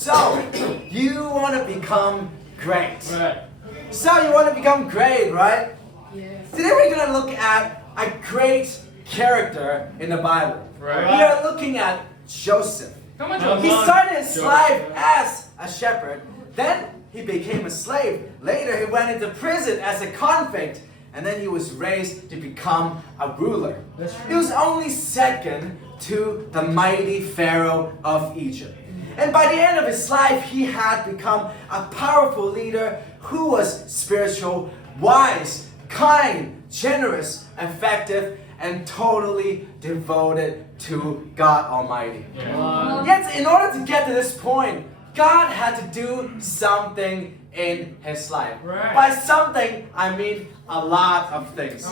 So, you want to become great. Right. So, you want to become great, right? Yes. Today we're going to look at a great character in the Bible. Right. We are looking at Joseph. Come on, Joe. He started his life as a shepherd. Then he became a slave. Later he went into prison as a convict. And then he was raised to become a ruler. He was only second to the mighty Pharaoh of Egypt. And by the end of his life, he had become a powerful leader who was spiritual, wise, kind, generous, effective, and totally devoted to God Almighty. Yeah. Yet, in order to get to this point, God had to do something in his life. Right. By something, I mean a lot of things.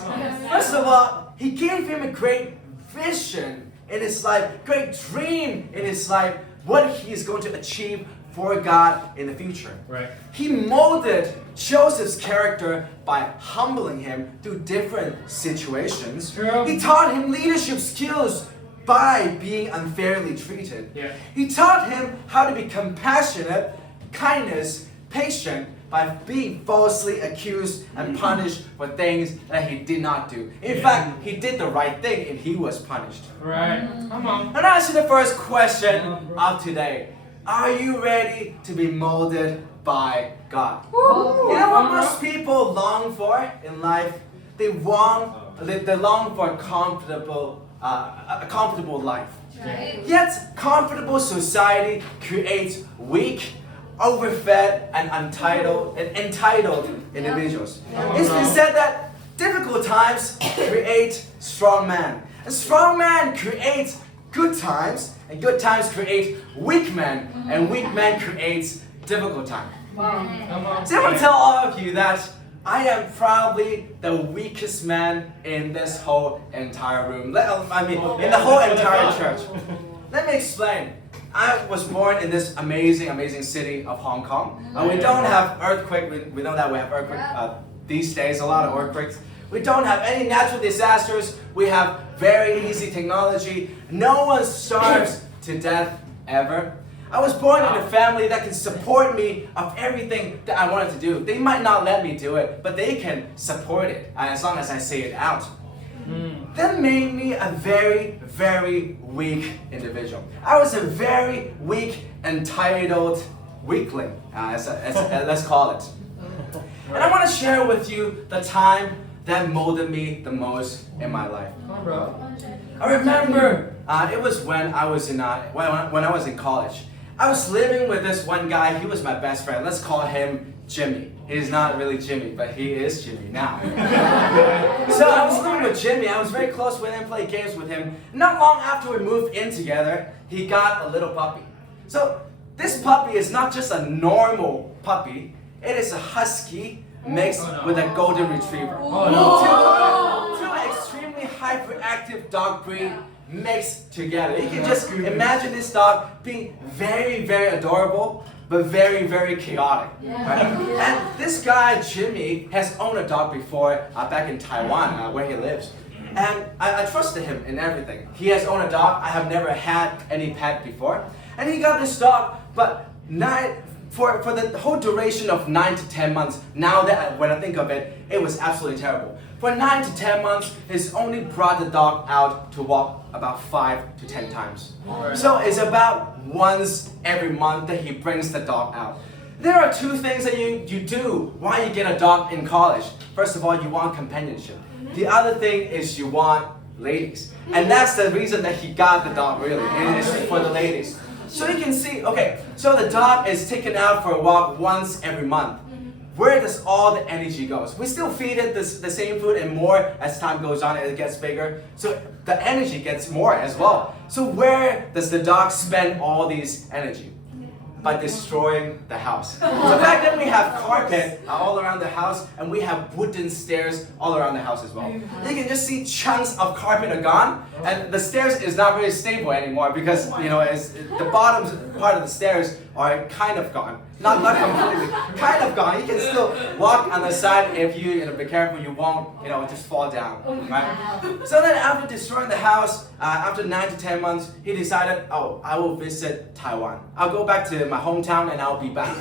First of all, he gave him a great vision in his life, great dream in his life, what he is going to achieve for God in the future. Right. He molded Joseph's character by humbling him through different situations. True. He taught him leadership skills by being unfairly treated. Yeah. He taught him how to be compassionate, kindness, patient by being falsely accused and punished for things that he did not do. In fact, he did the right thing and he was punished. Right. Come on. And I ask you the first question of today. Are you ready to be molded by God? You know what most people long for in life? They long for a comfortable life. Right. Yet, comfortable society creates weak, overfed, and entitled individuals. It's been said that difficult times create strong men. And strong men create good times, and good times create weak men, and weak men creates difficult times. Wow. Come on. So I want to tell all of you that I am probably the weakest man in this whole entire room. In the whole entire church. Let me explain. I was born in this amazing city of Hong Kong. We don't have earthquake. We know that we have earthquake these days. A lot of earthquakes. We don't have any natural disasters. We have very easy technology. No one starves to death ever. I was born in a family that can support me of everything that I wanted to do. They might not let me do it, but they can support it as long as I say it out. That made me a very weak individual. I was a very weak, entitled weakling, let's call it. And I want to share with you the time that molded me the most in my life. Come on, bro. I remember it was when I was in college. I was living with this one guy. He was my best friend. Let's call him Jimmy. He's not really Jimmy, but he is Jimmy now. So I was living with Jimmy. I was very close with him, played games with him. Not long after we moved in together, he got a little puppy. So this puppy is not just a normal puppy. It is a husky mixed with a golden retriever. Two extremely hyperactive dog breed mixed together. You can just imagine this dog being very adorable, but very chaotic. Right? And this guy, Jimmy, has owned a dog before back in Taiwan, where he lives. And I trusted him in everything. He has owned a dog. I have never had any pet before. And he got this dog, but for the whole duration of 9 to 10 months, now that when I think of it, it was absolutely terrible. For 9 to 10 months, he's only brought the dog out to walk about 5 to 10 times. So it's about once every month that he brings the dog out. There are two things that you do while you get a dog in college. First of all, you want companionship. The other thing is you want ladies. And that's the reason that he got the dog, really. It is for the ladies. So you can see, okay, so the dog is taken out for a walk once every month. Where does all the energy go? We still feed it the same food and more as time goes on, it gets bigger. So the energy gets more as well. So where does the dog spend all these energy? By destroying the house. So back then we have carpet all around the house and we have wooden stairs all around the house as well. You can just see chunks of carpet are gone and the stairs is not very stable anymore because the bottom part of the stairs are kind of gone. Not completely, kind of gone. You can still walk on the side if you be careful. You won't, just fall down, right? So then, after destroying the house, after 9 to 10 months, he decided, I will visit Taiwan. I'll go back to my hometown and I'll be back.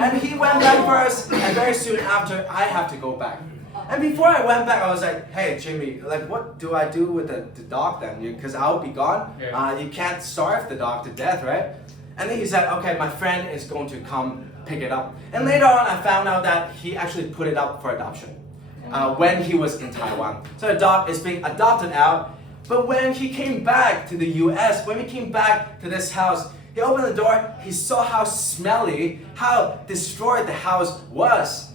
And he went back first, and very soon after, I have to go back. And before I went back, I was like, hey, Jimmy, what do I do with the dog then? Because I'll be gone. You can't starve the dog to death, right? And then he said, okay, my friend is going to come pick it up. And later on, I found out that he actually put it up for adoption when he was in Taiwan. So the dog is being adopted out. But when he came back to the US, when he came back to this house, he opened the door, he saw how smelly, how destroyed the house was.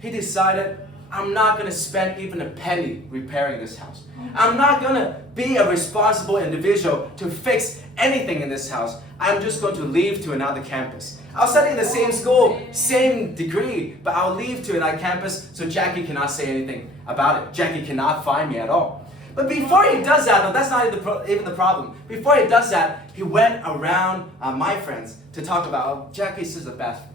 He decided, I'm not going to spend even a penny repairing this house. I'm not going to be a responsible individual to fix anything in this house. I'm just going to leave to another campus. I'll study in the same school, same degree, but I'll leave to another campus so Jacky cannot say anything about it. Jacky cannot find me at all. But before he does that, no, that's not even the problem. Before he does that, he went around my friends to talk about, Jacky's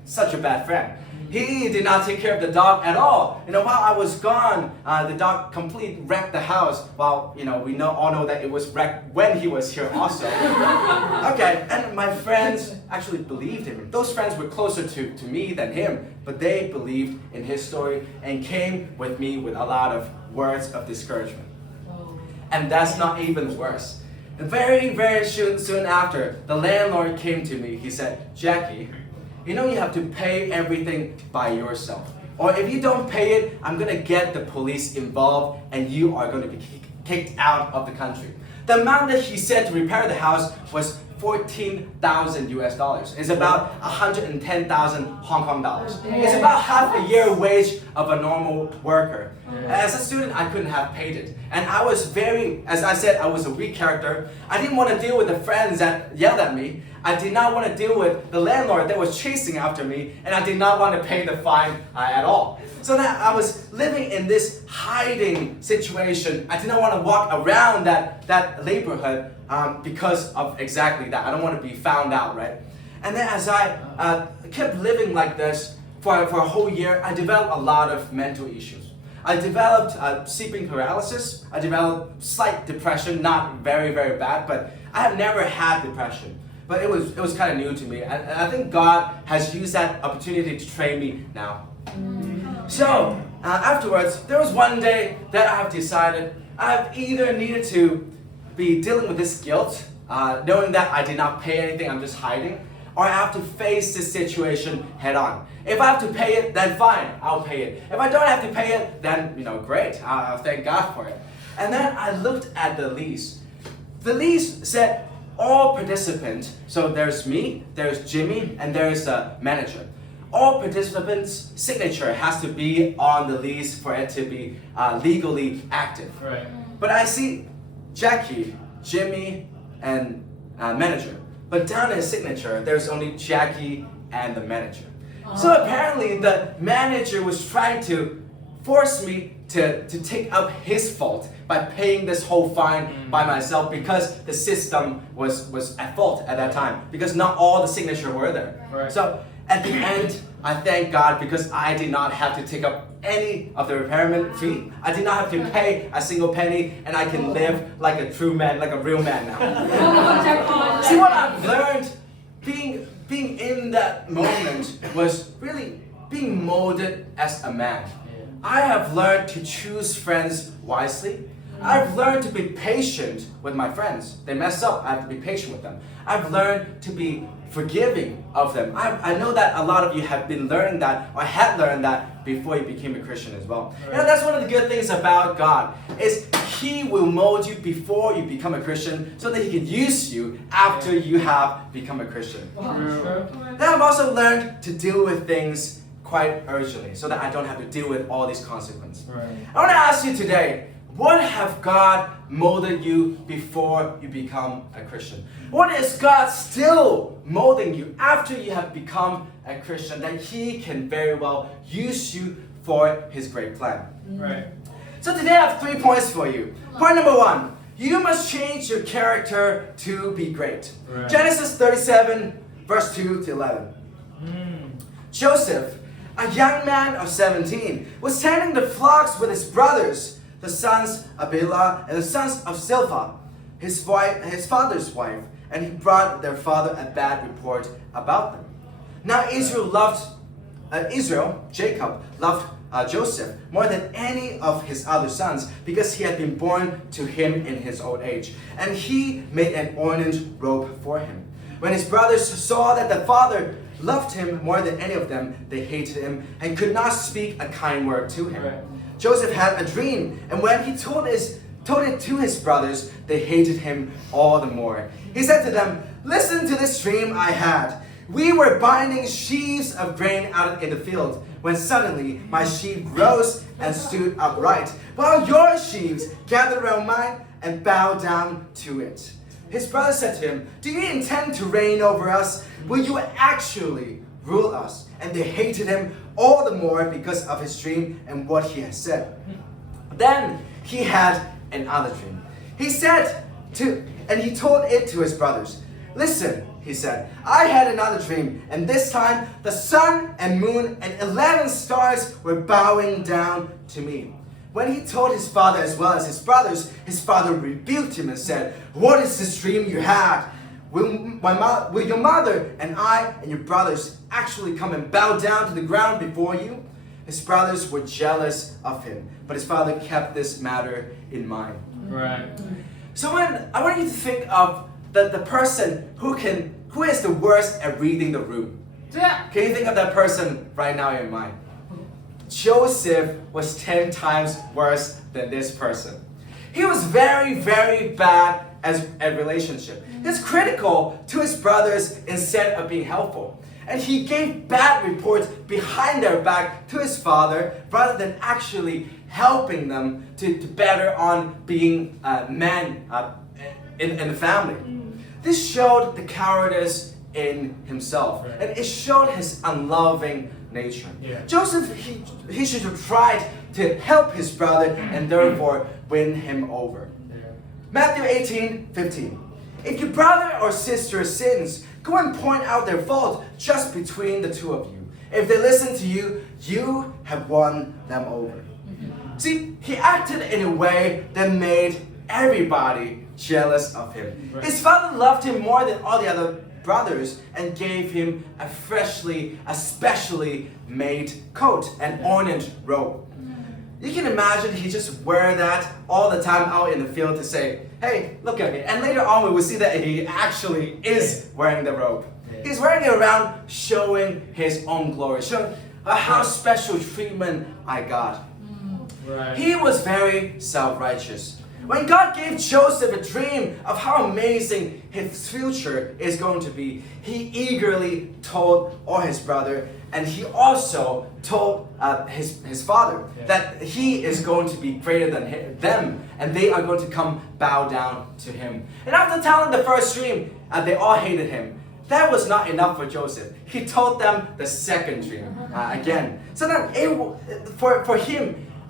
such a bad friend. He did not take care of the dog at all. While I was gone, the dog completely wrecked the house. While we all know that it was wrecked when he was here also. Okay, and my friends actually believed him. Those friends were closer to me than him, but they believed in his story and came with me with a lot of words of discouragement. And that's not even worse. And very, very soon after, the landlord came to me. He said, Jacky, you have to pay everything by yourself. Or if you don't pay it, I'm going to get the police involved and you are going to be kicked out of the country. The amount that he said to repair the house was $14,000 US. It's about 110,000 Hong Kong dollars. It's about half a year wage of a normal worker. As a student, I couldn't have paid it. And I was as I said, I was a weak character. I didn't want to deal with the friends that yelled at me. I did not want to deal with the landlord that was chasing after me. And I did not want to pay the fine at all. So that I was living in this hiding situation. I did not want to walk around that neighborhood because of exactly that. I don't want to be found out, right? And then as I kept living like this for a whole year, I developed a lot of mental issues. I developed sleeping paralysis. I developed slight depression, not very, very bad, but I have never had depression. But it was kind of new to me. And I think God has used that opportunity to train me now. So afterwards, there was one day that I have decided I've either needed to be dealing with this guilt, knowing that I did not pay anything, I'm just hiding, or I have to face this situation head on. If I have to pay it, then fine, I'll pay it. If I don't have to pay it, then great, I'll thank God for it. And then I looked at the lease. The lease said all participants, so there's me, there's Jimmy, and there's the manager. All participants' signature has to be on the lease for it to be legally active. Right. But I see Jacky, Jimmy, and manager. But down in his signature, there's only Jacky and the manager. So apparently the manager was trying to force me to take up his fault by paying this whole fine by myself because the system was at fault at that time because not all the signatures were there. Right. So at the end, I thank God because I did not have to take up any of the repairment fee. I did not have to pay a single penny, and I can live like a true man, like a real man now. See, what I've learned being in that moment was really being molded as a man. I have learned to choose friends wisely. I've learned to be patient with my friends. They mess up, I have to be patient with them. I've learned to be forgiving of them. I know that a lot of you have been learning that or had learned that before you became a Christian as well. Right. That's one of the good things about God is He will mold you before you become a Christian so that He can use you after you have become a Christian. Then I've also learned to deal with things quite urgently so that I don't have to deal with all these consequences. Right. I want to ask you today, what have God molded you before you become a Christian? What is God still molding you after you have become a Christian that He can very well use you for His great plan? Right. So today I have 3 points for you. Point number 1, you must change your character to be great. Right. Genesis 37, verse 2 to 11. Joseph, a young man of 17, was tending the flocks with his brothers, the sons of Bilhah and the sons of Zilpah, his father's wife, and he brought their father a bad report about them. Now Jacob loved Joseph more than any of his other sons because he had been born to him in his old age, and he made an ornate robe for him. When his brothers saw that the father loved him more than any of them, they hated him and could not speak a kind word to him. Right. Joseph had a dream, and when he told it to his brothers, they hated him all the more. He said to them, "Listen to this dream I had. We were binding sheaves of grain out in the field, when suddenly my sheaf rose and stood upright, while your sheaves gathered around mine and bowed down to it." His brother said to him, "Do you intend to reign over us? Will you actually rule us?" And they hated him all the more because of his dream and what he had said. Then he had another dream. He told it to his brothers. "Listen," he said, "I had another dream, and this time the sun and moon and 11 stars were bowing down to me." When he told his father as well as his brothers, his father rebuked him and said, "What is this dream you had? Will your mother and I and your brothers actually come and bow down to the ground before you?" His brothers were jealous of him, but his father kept this matter in mind. Right. So I want you to think of the person who is the worst at reading the room. Yeah. Can you think of that person right now in your mind? Joseph was 10 times worse than this person. He was very, very bad at relationship. He's critical to his brothers instead of being helpful. And he gave bad reports behind their back to his father rather than actually helping them to better on being men in the family. This showed the cowardice in himself, right. and it showed his unloving nature. Yeah. Joseph, he should have tried to help his brother and therefore win him over. Yeah. Matthew 18:15. If your brother or sister sins, go and point out their fault just between the two of you. If they listen to you, you have won them over. See, he acted in a way that made everybody jealous of him. Right. His father loved him more than all the other brothers and gave him a specially made coat, an ornate robe. You can imagine he just wear that all the time out in the field to say, "Hey, look at me." And later on we will see that he actually is wearing the robe. He's wearing it around showing his own glory, showing how special treatment I got. Right. He was very self-righteous. When God gave Joseph a dream of how amazing his future is going to be, he eagerly told all his brother, and he also told his father that he is going to be greater than them, and they are going to come bow down to him. And after telling the first dream, they all hated him. That was not enough for Joseph. He told them the second dream again. So then, for him,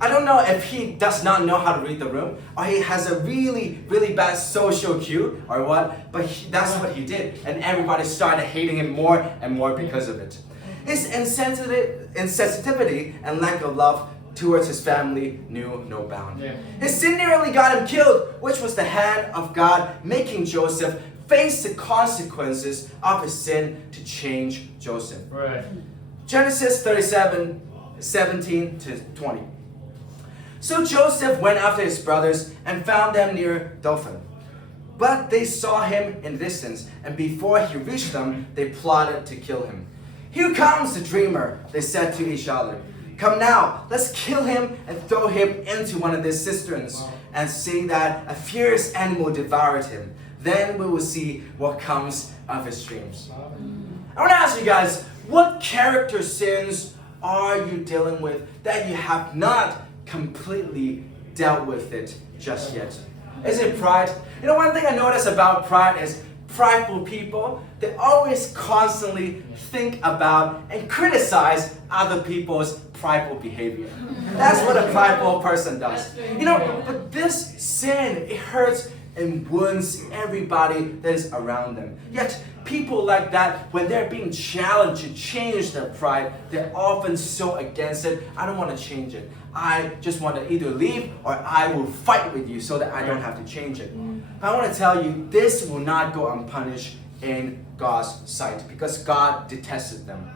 I don't know if he does not know how to read the room, or he has a really, really bad social cue, or what, but that's what he did. And everybody started hating him more and more because of it. His insensitivity and lack of love towards his family knew no bound. Yeah. His sin nearly got him killed, which was the hand of God making Joseph face the consequences of his sin to change Joseph. Right. Genesis 37:17-20. So Joseph went after his brothers and found them near Dothan. But they saw him in the distance, and before he reached them, they plotted to kill him. "Here comes the dreamer," they said to each other. "Come now, let's kill him and throw him into one of these cisterns and say that a fierce animal devoured him. Then we will see what comes of his dreams." I want to ask you guys, what character sins are you dealing with that you have not completely dealt with it just yet? Is it pride? You know, one thing I notice about pride is prideful people, they always constantly think about and criticize other people's prideful behavior. That's what a prideful person does. You know, but this sin, it hurts and wounds everybody that is around them. Yet, people like that, when they're being challenged to change their pride, they're often so against it. I don't want to change it. I just want to either leave or I will fight with you so that I don't have to change it. I want to tell you, this will not go unpunished in God's sight because God detested them.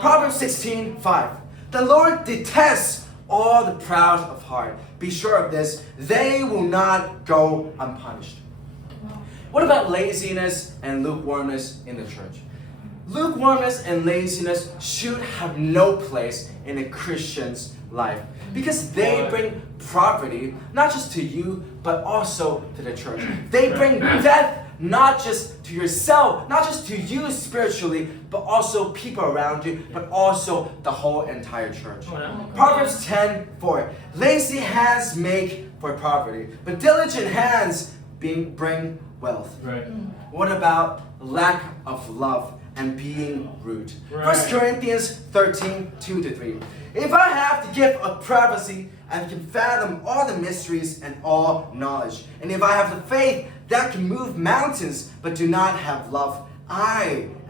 Proverbs 16:5. The Lord detests all the proud of heart. Be sure of this, they will not go unpunished. What about laziness and lukewarmness in the church? Lukewarmness and laziness should have no place in a Christian's life because they bring poverty not just to you but also to the church. They bring death not just to yourself, not just to you spiritually, but also people around you, but also the whole entire church. Proverbs 10:4. Lazy hands make for poverty, but diligent hands bring wealth. What about lack of love and being rude? 1 Corinthians 13:2-3. If I have the gift of prophecy and can fathom all the mysteries and all knowledge, and if I have the faith that can move mountains but do not have love, I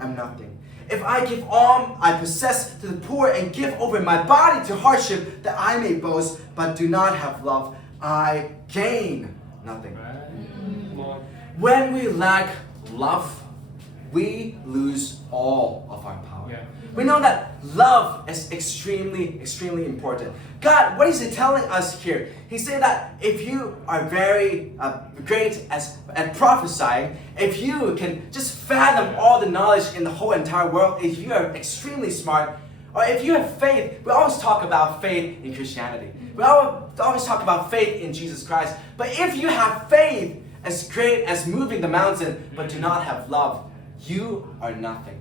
am nothing. If I give all I possess to the poor and give over my body to hardship that I may boast but do not have love, I gain nothing. When we lack love, we lose all of our power. We know that love is extremely, extremely important. God, what is He telling us here? He said that if you are very great at prophesying, if you can just fathom all the knowledge in the whole entire world, if you are extremely smart, or if you have faith, we always talk about faith in Christianity. We always talk about faith in Jesus Christ. But if you have faith as great as moving the mountain, but do not have love, you are nothing.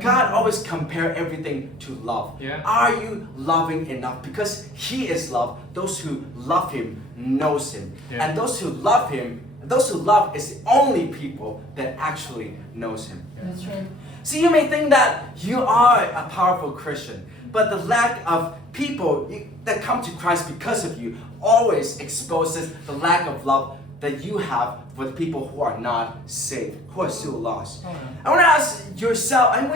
God always compare everything to love. Are you loving enough? Because He is love. Those who love Him knows Him. And those who love Him, those who love is the only people that actually knows Him. That's right. So you may think that you are a powerful Christian, but the lack of people that come to Christ because of you always exposes the lack of love that you have for the people who are not saved, who are still lost. I want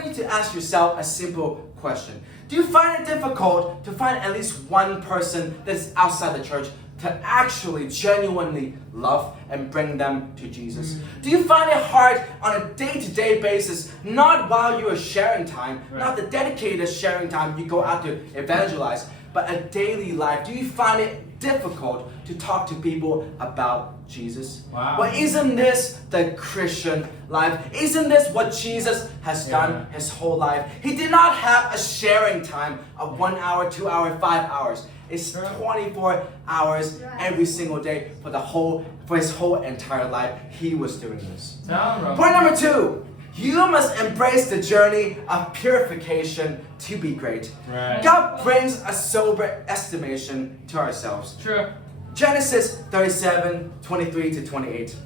you to ask yourself a simple question. Do you find it difficult to find at least one person that's outside the church to actually genuinely love and bring them to Jesus? Do you find it hard on a day-to-day basis, not while you are sharing time, not the dedicated sharing time you go out to evangelize, but a daily life? Do you find it difficult to talk to people about Jesus? Well, isn't this the Christian life? Isn't this what Jesus has done His whole life? He did not have a sharing time of 1 hour, 2 hours, 5 hours. It's 24 hours every single day for His whole entire life. He was doing this. Point number 2. You must embrace the journey of purification to be great. God brings a sober estimation to ourselves. Genesis 37:23-28.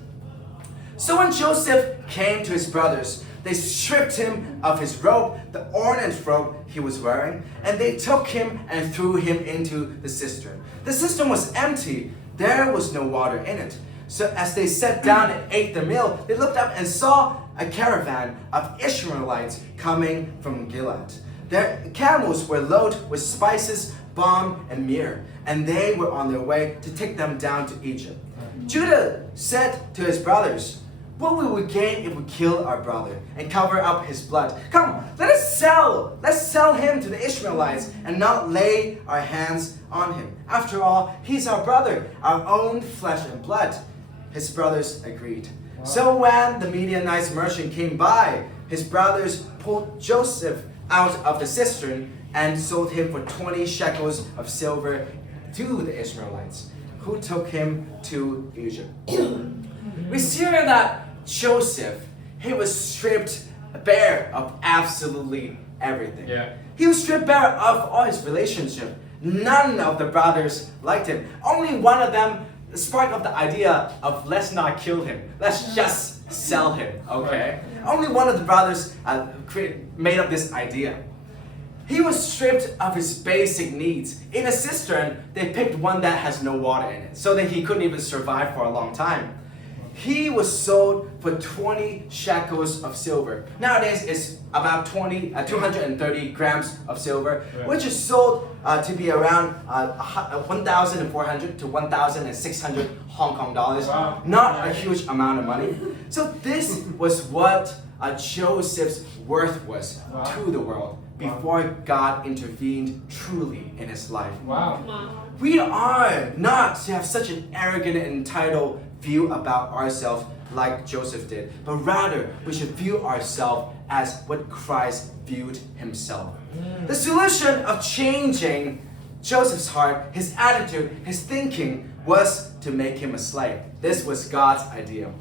So when Joseph came to his brothers, they stripped him of his robe, the ornate robe he was wearing, and they took him and threw him into the cistern. The cistern was empty. There was no water in it. So as they sat down and ate the meal, they looked up and saw a caravan of Ishmaelites coming from Gilead. Their camels were loaded with spices, balm, and myrrh, and they were on their way to take them down to Egypt. Judah said to his brothers, "What will we gain if we kill our brother and cover up his blood? Come, let's sell him to the Ishmaelites and not lay our hands on him. After all, he's our brother, our own flesh and blood." His brothers agreed. So when the Midianite merchant came by, his brothers pulled Joseph out of the cistern and sold him for 20 shekels of silver to the Ishmaelites, who took him to Egypt. We see here that Joseph, he was stripped bare of absolutely everything. He was stripped bare of all his relationship. None of the brothers liked him. Only one of them spark of the idea of let's not kill him. Let's just sell him, okay? Only one of the brothers made up this idea. He was stripped of his basic needs. In a cistern, they picked one that has no water in it, so that he couldn't even survive for a long time. He was sold for 20 shekels of silver. Nowadays, it's about 230 grams of silver, which is sold to be around 1,400 to 1,600 Hong Kong dollars. Wow. Not a huge amount of money. So this was what Joseph's worth was to the world before God intervened truly in his life. Wow. We are not to have such an arrogant and entitled view about ourselves like Joseph did, but rather we should view ourselves as what Christ viewed himself. The solution of changing Joseph's heart, his attitude, his thinking was to make him a slave. This was God's idea.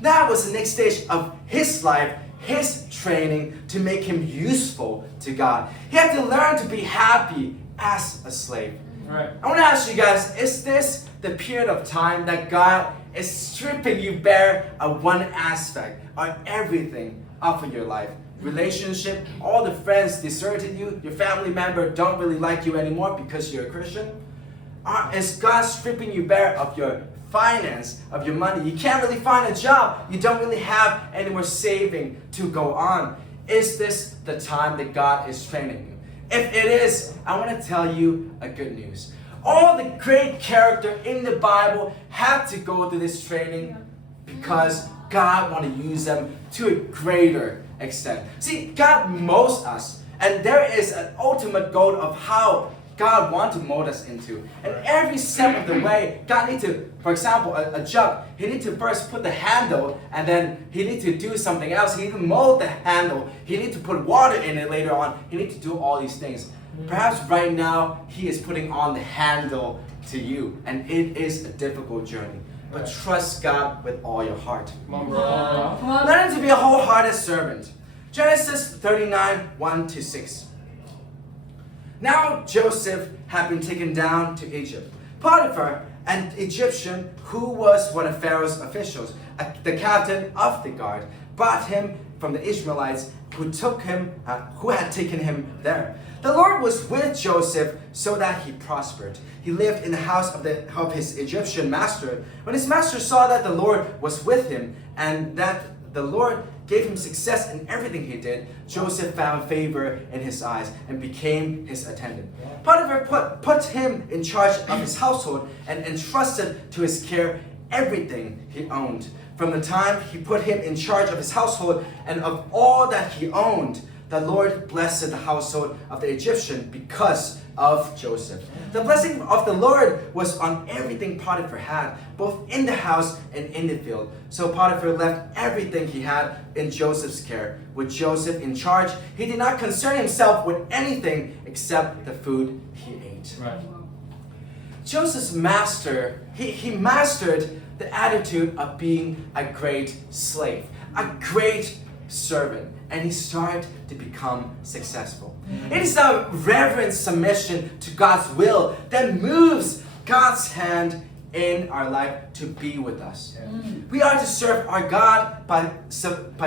That was the next stage of his life, his training to make him useful to God. He had to learn to be happy as a slave. Right. I want to ask you guys, is this the period of time that God is stripping you bare of one aspect or everything off of your life? Relationship, all the friends deserted you, your family member don't really like you anymore because you're a Christian? Is God stripping you bare of your finance, of your money? You can't really find a job. You don't really have any more saving to go on. Is this the time that God is training you? If it is, I want to tell you a good news. All the great character in the Bible had to go through this training because God wanted to use them to a greater extent. See, God molds us, and there is an ultimate goal of how God wants to mold us into. And every step of the way, God needs to, for example, a jug, he needs to first put the handle, and then he needs to do something else. He needs to mold the handle. He needs to put water in it later on. He needs to do all these things. Perhaps right now, he is putting on the handle to you, and it is a difficult journey. But trust God with all your heart. Learn to be a wholehearted servant. Genesis 39, 1-6. Now Joseph had been taken down to Egypt. Potiphar, an Egyptian who was one of Pharaoh's officials, the captain of the guard, brought him from the Ishmaelites who had taken him there. The Lord was with Joseph so that he prospered. He lived in the house of his Egyptian master. When his master saw that the Lord was with him and that the Lord gave him success in everything he did, Joseph found favor in his eyes and became his attendant. Potiphar put him in charge of his household and entrusted to his care everything he owned. From the time he put him in charge of his household and of all that he owned, the Lord blessed the household of the Egyptian because of Joseph. The blessing of the Lord was on everything Potiphar had, both in the house and in the field. So Potiphar left everything he had in Joseph's care. With Joseph in charge, he did not concern himself with anything except the food he ate. Right. Joseph's master, he mastered the attitude of being a great slave, a great servant, and he started to become successful. It is a reverent submission to God's will that moves God's hand in our life to be with us. We are to serve our God by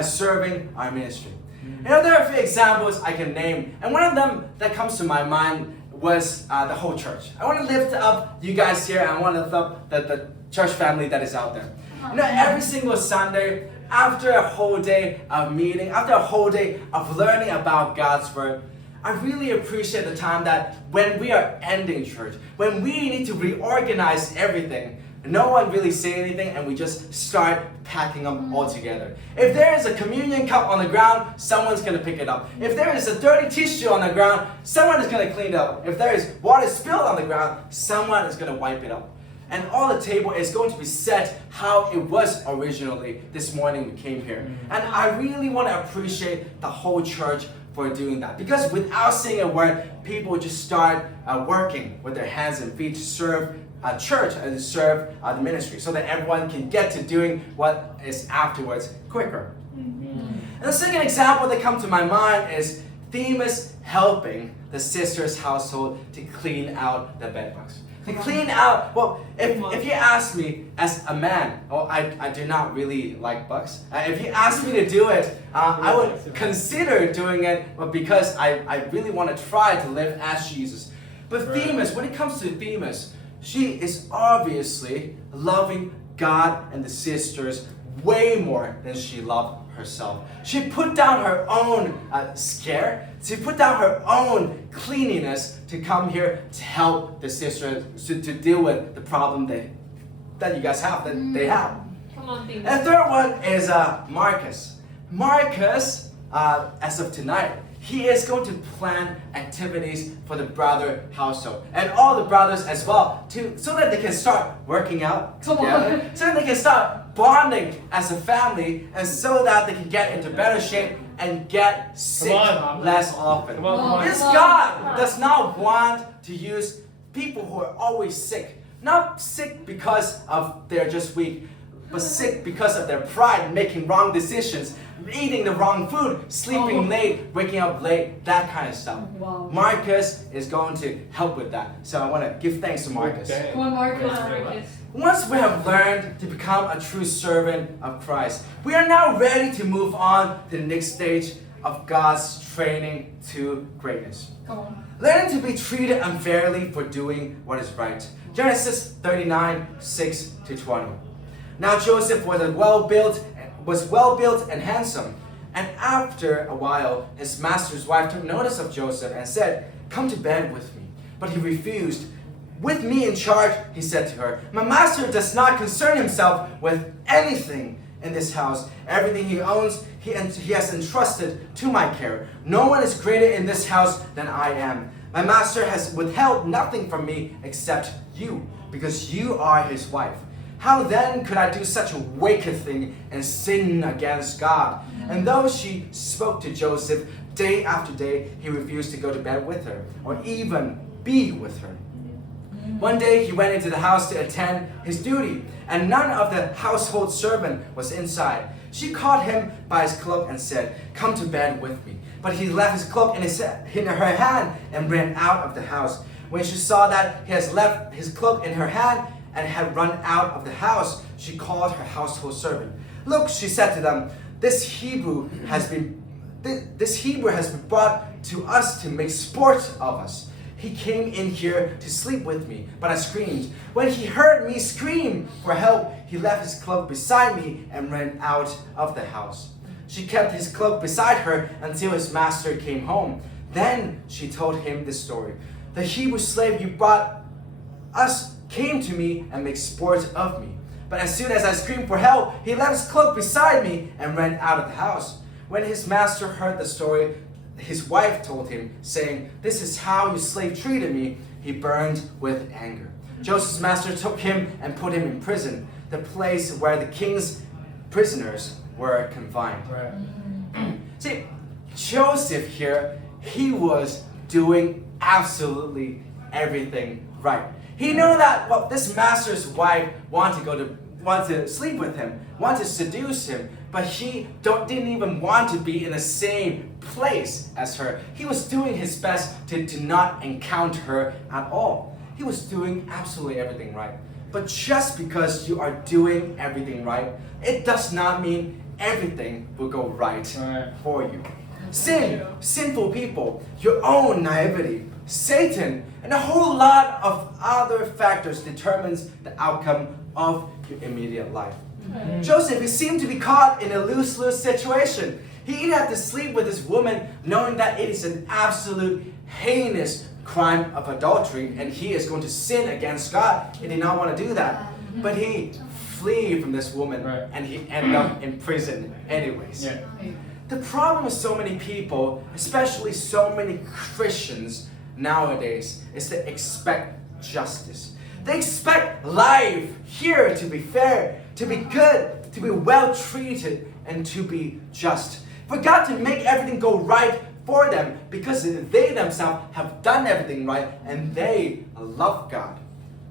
serving our ministry. There are a few examples I can name, and one of them that comes to my mind was the whole church. I want to lift up you guys here, and I want to lift up the church family that is out there. Every single Sunday, after a whole day of meeting, after a whole day of learning about God's Word, I really appreciate the time that when we are ending church, when we need to reorganize everything, no one really say anything and we just start packing them all together. If there is a communion cup on the ground, someone's going to pick it up. If there is a dirty tissue on the ground, someone is going to clean it up. If there is water spilled on the ground, someone is going to wipe it up. And on the table is going to be set how it was originally this morning we came here. And I really want to appreciate the whole church for doing that. Because without saying a word, people just start working with their hands and feet to serve church and to serve the ministry so that everyone can get to doing what is afterwards quicker. And the second example that comes to my mind is Themis helping the sister's household to clean out the bedbugs. To clean out, well, if you ask me as a man, I do not really like bugs. If you ask me to do it, I would consider doing it, but because I really want to try to live as Jesus. But Themis, when it comes to Themis, she is obviously loving God and the sisters way more than she loved herself. She put down her own scare. She put down her own cleanliness to come here to help the sisters to deal with the problem that you guys have, that they have. Come on, Themis. And the third one is Marcus. Marcus, as of tonight, he is going to plan activities for the brother household and all the brothers as well, so that they can start working out together, so that they can start bonding as a family, and so that they can get into better shape and get sick less often. Come on. This God does not want to use people who are always sick, not sick because of they're just weak, but sick because of their pride, making wrong decisions, eating the wrong food, sleeping late, waking up late, that kind of stuff. Wow. Marcus is going to help with that. So I want to give thanks to Marcus. Come on, Marcus. Come on, Marcus. Once we have learned to become a true servant of Christ, we are now ready to move on to the next stage of God's training to greatness. Come on. Learning to be treated unfairly for doing what is right. Genesis 39, 6 to 20. Now Joseph was well built and handsome. And after a while, his master's wife took notice of Joseph and said, "Come to bed with me." But he refused. "With me in charge," he said to her, "my master does not concern himself with anything in this house. Everything he owns, he has entrusted to my care. No one is greater in this house than I am. My master has withheld nothing from me except you, because you are his wife. How then could I do such a wicked thing and sin against God?" And though she spoke to Joseph day after day, he refused to go to bed with her or even be with her. One day he went into the house to attend his duty, and none of the household servant was inside. She caught him by his cloak and said, "Come to bed with me." But he left his cloak in her hand and ran out of the house. When she saw that he has left his cloak in her hand and had run out of the house, she called her household servant. "Look," she said to them, this Hebrew has been brought to us to make sport of us. He came in here to sleep with me, but I screamed. When he heard me scream for help, he left his cloak beside me and ran out of the house." She kept his cloak beside her until his master came home. Then she told him this story. "The Hebrew slave you brought us came to me and made sport of me. But as soon as I screamed for help, he left his cloak beside me and ran out of the house." When his master heard the story, his wife told him, saying, "This is how your slave treated me." He burned with anger. Joseph's master took him and put him in prison, the place where the king's prisoners were confined. See, Joseph here, he was doing absolutely everything right. He knew that this master's wife wanted to sleep with him, wanted to seduce him, but he didn't even want to be in the same place as her. He was doing his best to not encounter her at all. He was doing absolutely everything right. But just because you are doing everything right, it does not mean everything will go right for you. Sinful people, your own naivety, Satan, and a whole lot of other factors determines the outcome of your immediate life. Joseph, he seemed to be caught in a lose-lose situation. He either had to sleep with this woman knowing that it is an absolute heinous crime of adultery and he is going to sin against God. He did not want to do that. But he flee from this woman and he ended up in prison anyways. The problem with so many people, especially so many Christians nowadays, is they expect justice. They expect life here to be fair, to be good, to be well treated, and to be just. For God to make everything go right for them because they themselves have done everything right and they love God.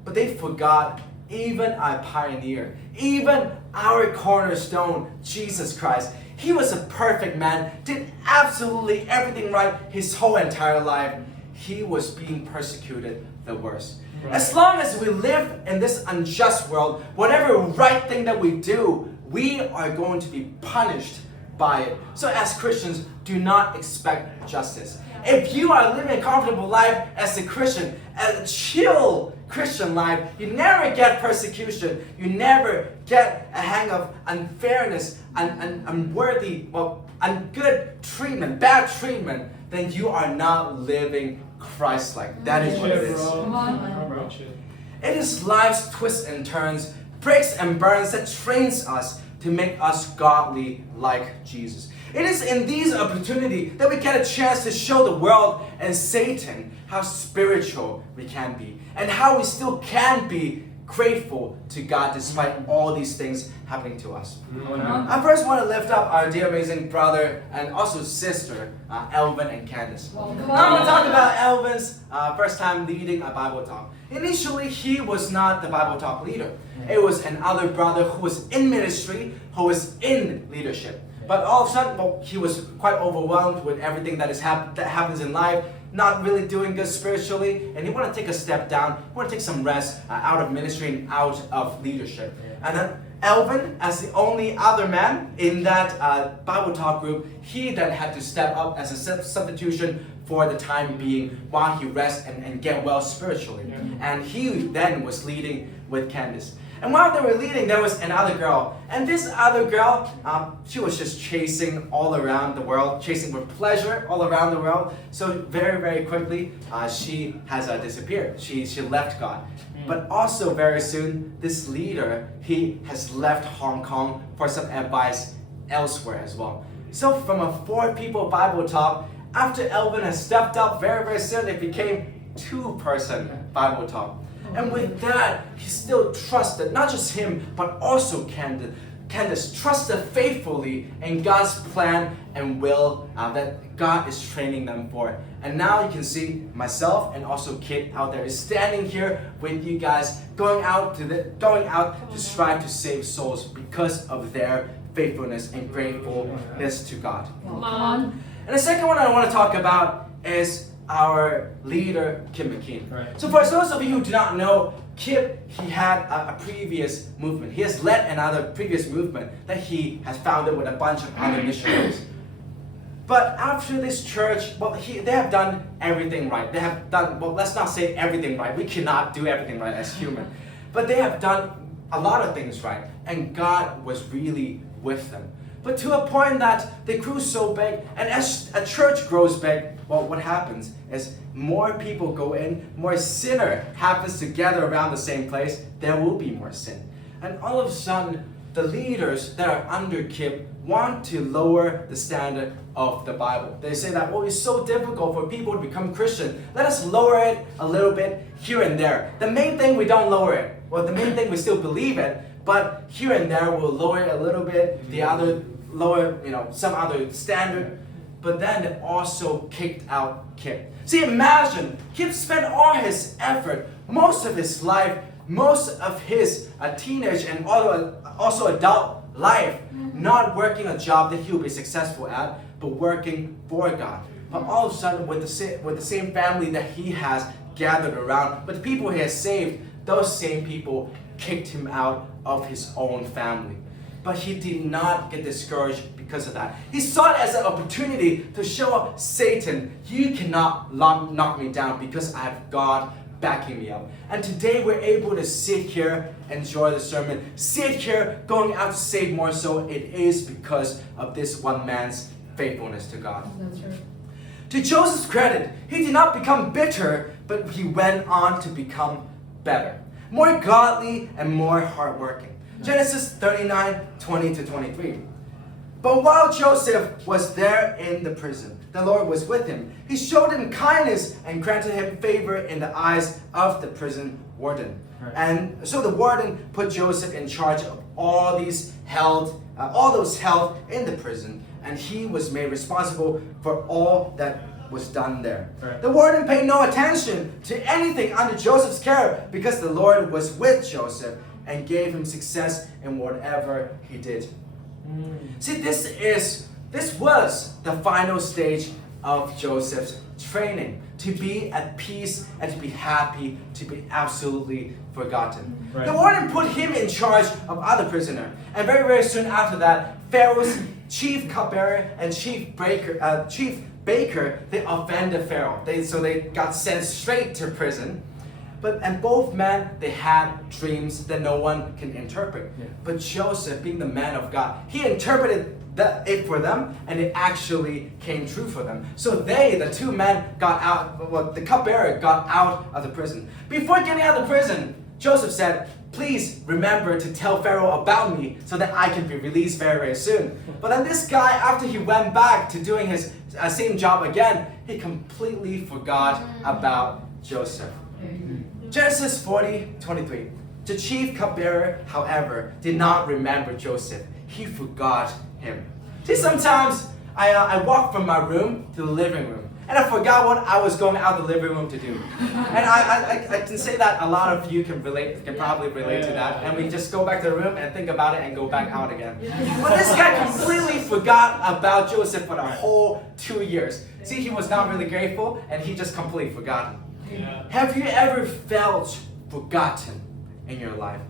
But they forgot even our pioneer, even our cornerstone, Jesus Christ. He was a perfect man, did absolutely everything right his whole entire life. He was being persecuted the worst. Right. As long as we live in this unjust world, whatever right thing that we do, we are going to be punished by it. So as Christians, do not expect justice. If you are living a comfortable life as a Christian, a chill Christian life, you never get persecution, you never get a hang of unfairness, unworthy, ungood treatment, bad treatment, then you are not living Christ-like. That is what it is. Come on, bro. It is life's twists and turns, breaks and burns that trains us to make us godly like Jesus. It is in these opportunities that we get a chance to show the world and Satan how spiritual we can be and how we still can be grateful to God despite all these things happening to us. I first want to lift up our dear amazing brother and also sister, Elvin and Candace. Now I'm going to talk about Elvin's first time leading a Bible talk. Initially, he was not the Bible talk leader. It was another brother who was in ministry, who was in leadership. But all of a sudden, he was quite overwhelmed with everything that happens in life, not really doing good spiritually, and he wanted to take a step down, he wanted to take some rest out of ministry and out of leadership. And then Elvin, as the only other man in that Bible talk group, he then had to step up as a substitution for the time being while he rests and get well spiritually. And he then was leading with Candace. And while they were leading, there was another girl. And this other girl, she was just chasing all around the world, chasing with pleasure all around the world. So very, very quickly, she has disappeared. She left God. But also very soon, this leader, he has left Hong Kong for some advice elsewhere as well. So from a 4-people Bible talk, after Elvin has stepped up, very, very soon, it became 2-person Bible talk. And with that, he still trusted, not just him, but also Candace trusted faithfully in God's plan and will that God is training them for. And now you can see myself and also Kit out there is standing here with you guys, going out to strive to save souls because of their faithfulness and gratefulness to God. Come on. And the second one I want to talk about is our leader, Kip McKean. Right. So for those of you who do not know, Kip, he had a previous movement. He has led another previous movement that he has founded with a bunch of other missionaries. But after this church, they have done everything right. They have done, let's not say everything right. We cannot do everything right as human. But they have done a lot of things right. And God was really with them. But to a point that they grew so big, and as a church grows big, what happens is more people go in, more sinner happens to gather around the same place, there will be more sin. And all of a sudden, the leaders that are under Kip want to lower the standard of the Bible. They say that, it's so difficult for people to become Christian. Let us lower it a little bit here and there. The main thing, we don't lower it. The main thing, we still believe it. But here and there, we'll lower it a little bit. The other, lower, some other standard. But then they also kicked out Kip. See, imagine, Kip spent all his effort, most of his life, most of his teenage and also adult life, not working a job that he'll be successful at, but working for God. But all of a sudden, with the same family that he has gathered around, with the people he has saved, those same people kicked him out of his own family. But he did not get discouraged because of that. He saw it as an opportunity to show up, Satan, you cannot knock me down because I have God backing me up. And today we're able to sit here, enjoy the sermon, sit here, going out to save more soul. It is because of this one man's faithfulness to God. That's right. To Joseph's credit, he did not become bitter, but he went on to become better, more godly and more hardworking. Genesis 39:20-23. But while Joseph was there in the prison, the Lord was with him. He showed him kindness and granted him favor in the eyes of the prison warden. Right. And so the warden put Joseph in charge of all those held in the prison, and he was made responsible for all that was done there. Right. The warden paid no attention to anything under Joseph's care because the Lord was with Joseph and gave him success in whatever he did. See, this was the final stage of Joseph's training to be at peace and to be happy, to be absolutely forgotten. Right. The warden put him in charge of other prisoner, and very, very soon after that, Pharaoh's chief cupbearer and chief baker, they offended Pharaoh. So they got sent straight to prison. And both men, they had dreams that no one can interpret. Yeah. But Joseph, being the man of God, he interpreted it for them, and it actually came true for them. So the two men got out, well, the cupbearer got out of the prison. Before getting out of the prison, Joseph said, please remember to tell Pharaoh about me so that I can be released very, very soon. But then this guy, after he went back to doing his same job again, he completely forgot about Joseph. Genesis 40:23. The chief cupbearer, however, did not remember Joseph. He forgot him. See, sometimes I walk from my room to the living room, and I forgot what I was going out the living room to do. And I can say that a lot of you can probably relate to that. And we just go back to the room and think about it and go back out again. But this guy completely forgot about Joseph for the whole 2 years. See, he was not really grateful, and he just completely forgot him. Yeah. Have you ever felt forgotten in your life?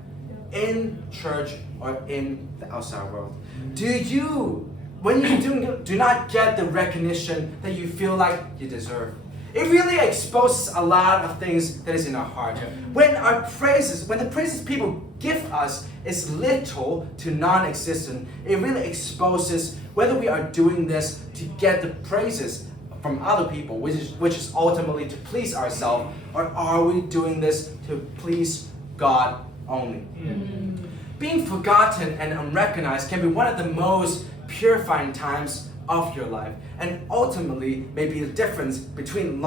In church or in the outside world? Do you, when you do not get the recognition that you feel like you deserve? It really exposes a lot of things that is in our heart. Yeah. When the praises people give us is little to non-existent, it really exposes whether we are doing this to get the praises from other people, which is ultimately to please ourselves, or are we doing this to please God only? Mm-hmm. Being forgotten and unrecognized can be one of the most purifying times of your life, and ultimately may be the difference between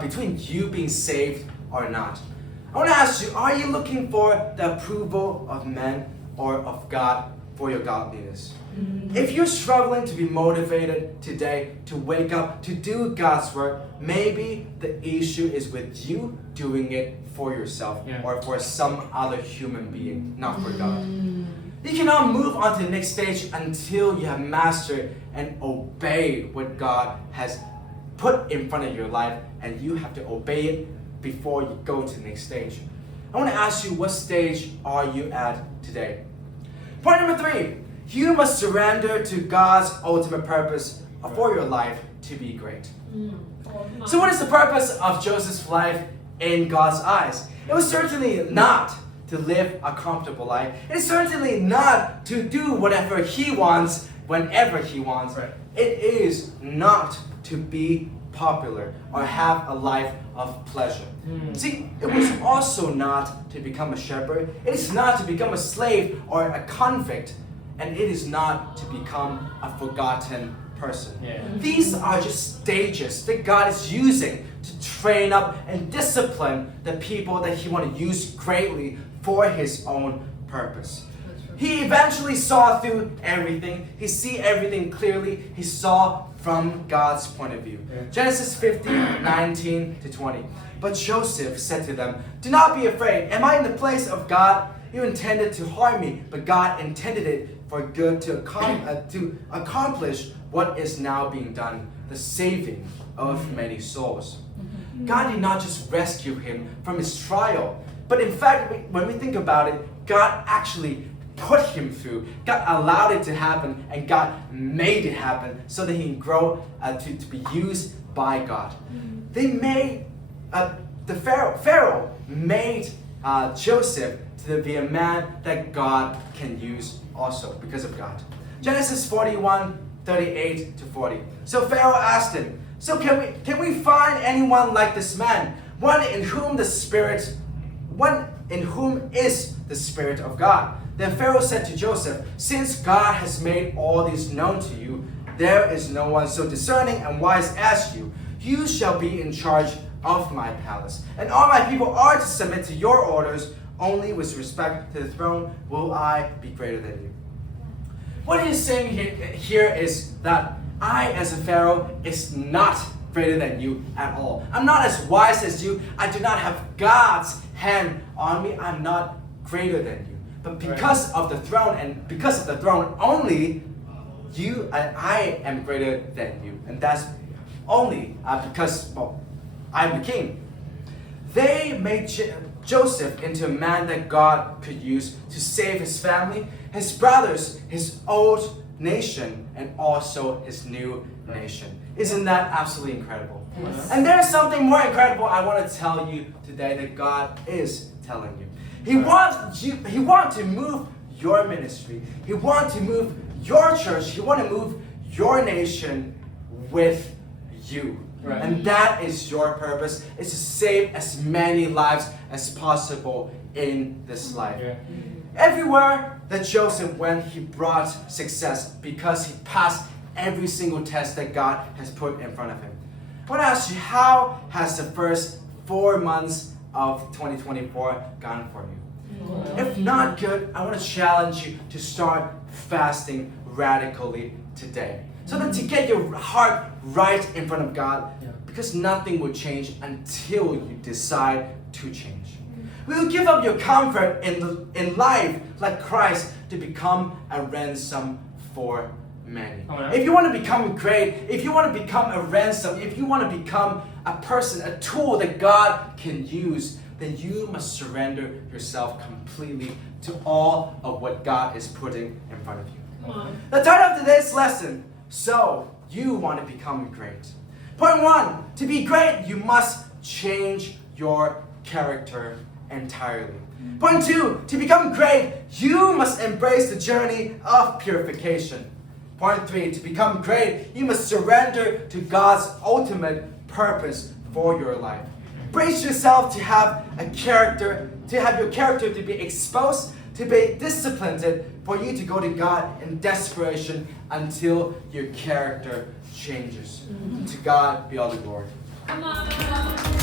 between you being saved or not. I want to ask you, are you looking for the approval of men or of God for your godliness? If you're struggling to be motivated today to wake up to do God's work, maybe the issue is with you doing it for yourself or for some other human being, not for God. You cannot move on to the next stage until you have mastered and obeyed what God has put in front of your life, and you have to obey it before you go to the next stage. I want to ask you, what stage are you at today? Point number 3. You must surrender to God's ultimate purpose for your life to be great. So what is the purpose of Joseph's life in God's eyes? It was certainly not to live a comfortable life. It's certainly not to do whatever he wants whenever he wants. Right. It is not to be popular or have a life of pleasure. See, it was also not to become a shepherd. It is not to become a slave or a convict. And it is not to become a forgotten person. Yeah. These are just stages that God is using to train up and discipline the people that he wants to use greatly for his own purpose. He eventually saw through everything. He see everything clearly. He saw from God's point of view. Yeah. Genesis 50:19-20. But Joseph said to them, "Do not be afraid. Am I in the place of God? You intended to harm me, but God intended it for good to accomplish what is now being done, the saving of many souls." God did not just rescue him from his trial, but in fact, when we think about it, God actually put him through. God allowed it to happen, and God made it happen so that he can grow to be used by God. They made Pharaoh made Joseph to be a man that God can use also because of God. Genesis 41:38-40. So Pharaoh asked him, "So can we find anyone like this man, one in whom is the Spirit of God?" Then Pharaoh said to Joseph, "Since God has made all these known to you, there is no one so discerning and wise as you. You shall be in charge of my palace, and all my people are to submit to your orders. Only with respect to the throne will I be greater than you." What he is saying here is that I, as a Pharaoh, is not greater than you at all. I'm not as wise as you. I do not have God's hand on me. I'm not greater than you. But because of the throne, and because of the throne only, I am greater than you. And that's only because, I'm the king. They made Joseph into a man that God could use to save his family, his brothers, his old nation, and also his new nation. Isn't that absolutely incredible? Yes. And there's something more incredible I want to tell you today that God is telling you. He wants to move your ministry. He wants to move your church. He wants to move your nation with you. Right. And that is your purpose, is to save as many lives as possible in this life. Yeah. Everywhere that Joseph went, he brought success because he passed every single test that God has put in front of him. I want to ask you, how has the first 4 months of 2024 gone for you? If not good, I want to challenge you to start fasting radically today. So that to get your heart right in front of God, because nothing will change until you decide to change. We will give up your comfort in life like Christ to become a ransom for many. If you want to become great, if you want to become a ransom, if you want to become a person, a tool that God can use, then you must surrender yourself completely to all of what God is putting in front of you. The title of today's lesson, So You Want to Become Great. Point 1, to be great, you must change your character entirely. Point 2, to become great, you must embrace the journey of purification. Point 3, to become great, you must surrender to God's ultimate purpose for your life. Brace yourself to have a character, to have your character to be exposed, to be disciplined, for you to go to God in desperation until your character changes. To God be all the glory. Come on.